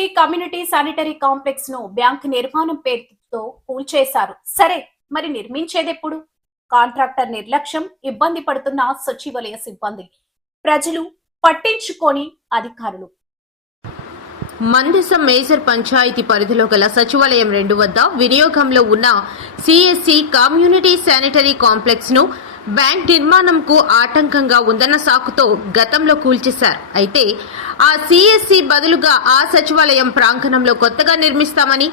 CSC community sanitary complex ను bank నిర్మాణం పేరుతో కూల్చేశారు. సరే, మరి నిర్మించేదెప్పుడు? కాంట్రాక్టర్ నిర్లక్ష్యం ఇబ్బంది పడుతున్న సచివాలయ సిబ్బంది, ప్రజలు పట్టించుకోని అధికారులు. మందసం మేజర్ పంచాయతీ పరిధిలో గల సచివాలయం 2 వద్ద వినియోగంలో ఉన్న సిఎస్సి కమ్యూనిటీ శానిటరీ కాంప్లెక్స్ ను బ్యాంక్ నిర్మాణంకు ఆటంకంగా ఉందన్న సాకుతో గతంలో కూల్చేశారు. అయితే ఆ సిఎస్సి బదులుగా ఆ సచివాలయం ప్రాంగణంలో కొత్తగా నిర్మిస్తామని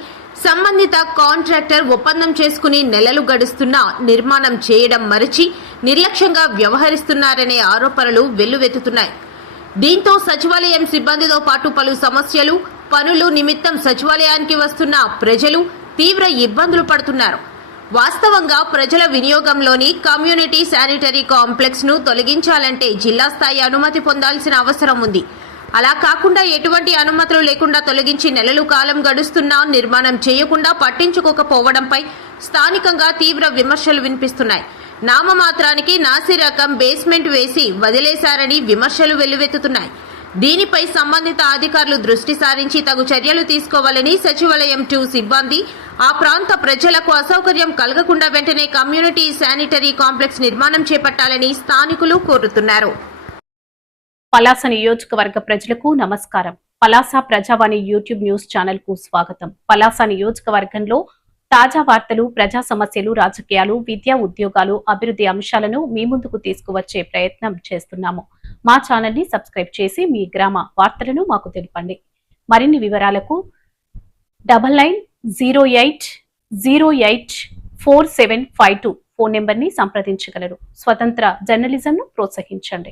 సంబంధిత కాంట్రాక్టర్ ఒప్పందం చేసుకుని నెలలు గడుస్తున్నా నిర్మాణం చేయడం మరచి నిర్లక్ష్యంగా వ్యవహరిస్తున్నారనే ఆరోపణలు వెల్లువెత్తుతున్నాయి. దీంతో సచివాలయం సిబ్బందితో పాటు పలు సమస్యలు, పనులు నిమిత్తం సచివాలయానికి వస్తున్న ప్రజలు తీవ్ర ఇబ్బందులు పడుతున్నారు. వాస్తవంగా ప్రజల వినియోగంలోని కమ్యూనిటీ శానిటరీ కాంప్లెక్స్ ను తొలగించాలంటే జిల్లా స్థాయి అనుమతి పొందాల్సిన అవసరం ఉంది. అలా కాకుండా ఎటువంటి అనుమతులు లేకుండా తొలగించి నెలలు కాలం గడుస్తున్నా నిర్మాణం చేయకుండా పట్టించుకోకపోవడంపై స్థానికంగా తీవ్ర విమర్శలు వినిపిస్తున్నాయి. నామమాత్రానికి నాసి రకం బేస్మెంట్ వేసి వదిలేశారని విమర్శలు వెల్లువెత్తుతున్నాయి. దీనిపై సంబంధిత అధికారులు దృష్టి సారించి తగు చర్యలు తీసుకోవాలని సచివాలయం 2 సిబ్బంది, ఆ ప్రాంత ప్రజలకు అసౌకర్యం కలగకుండా వెంటనే కమ్యూనిటీ శానిటరీ కాంప్లెక్స్ నిర్మాణం చేపట్టాలని స్థానికులు కోరుతున్నారు. పలాస నియోజకవర్గ ప్రజలకు నమస్కారం. పలాస ప్రజావాణి యూట్యూబ్ న్యూస్ ఛానల్ కు స్వాగతం. పలాస నియోజకవర్గంలో తాజా వార్తలు, ప్రజా సమస్యలు, రాజకీయాలు, విద్యా, ఉద్యోగాలు, అభివృద్ధి అంశాలను మీ ముందుకు తీసుకువచ్చే ప్రయత్నం చేస్తున్నాము. మా ఛానల్ ని సబ్స్క్రైబ్ చేసి మీ గ్రామ వార్తలను మాకు తెలపండి. మరిన్ని వివరాలకు 9908084752 ఫోన్ నెంబర్ ని సంప్రదించగలరు. స్వతంత్ర జర్నలిజంను ప్రోత్సహించండి.